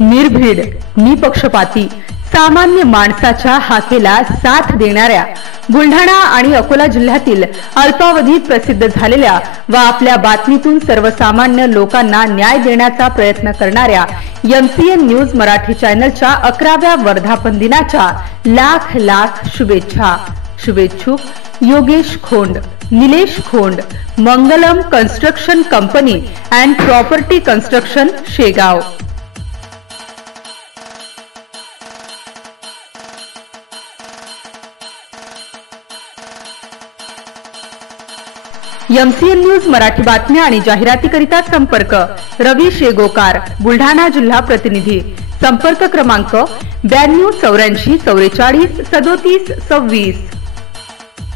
निर्भीड, निपक्षपाती, सामान्य माणसाच्या हाकेला साथ देणाऱ्या बुलढाणा आणि अकोला जिल्ह्यातील अल्पावधीत प्रसिद्ध झालेल्या व आपल्या बातमीतून सर्वसामान्य लोकांना न्याय देण्याचा प्रयत्न करणाऱ्या एमसीएन न्यूज मराठी चॅनलच्या 11व्या वर्धापन दिनाच्या लाख लाख शुभेच्छा। शुभेच्छुक Yogesh Khond, Nilesh Khond, Mangalam construction company and property construction, Shegaon. MCN news Marathi बातम्या आणि जाहिरातीकरिता संपर्क रवी शेगोकार, बुलढाणा जिल्हा प्रतिनिधी। संपर्क क्रमांक 92 84 44 37 26।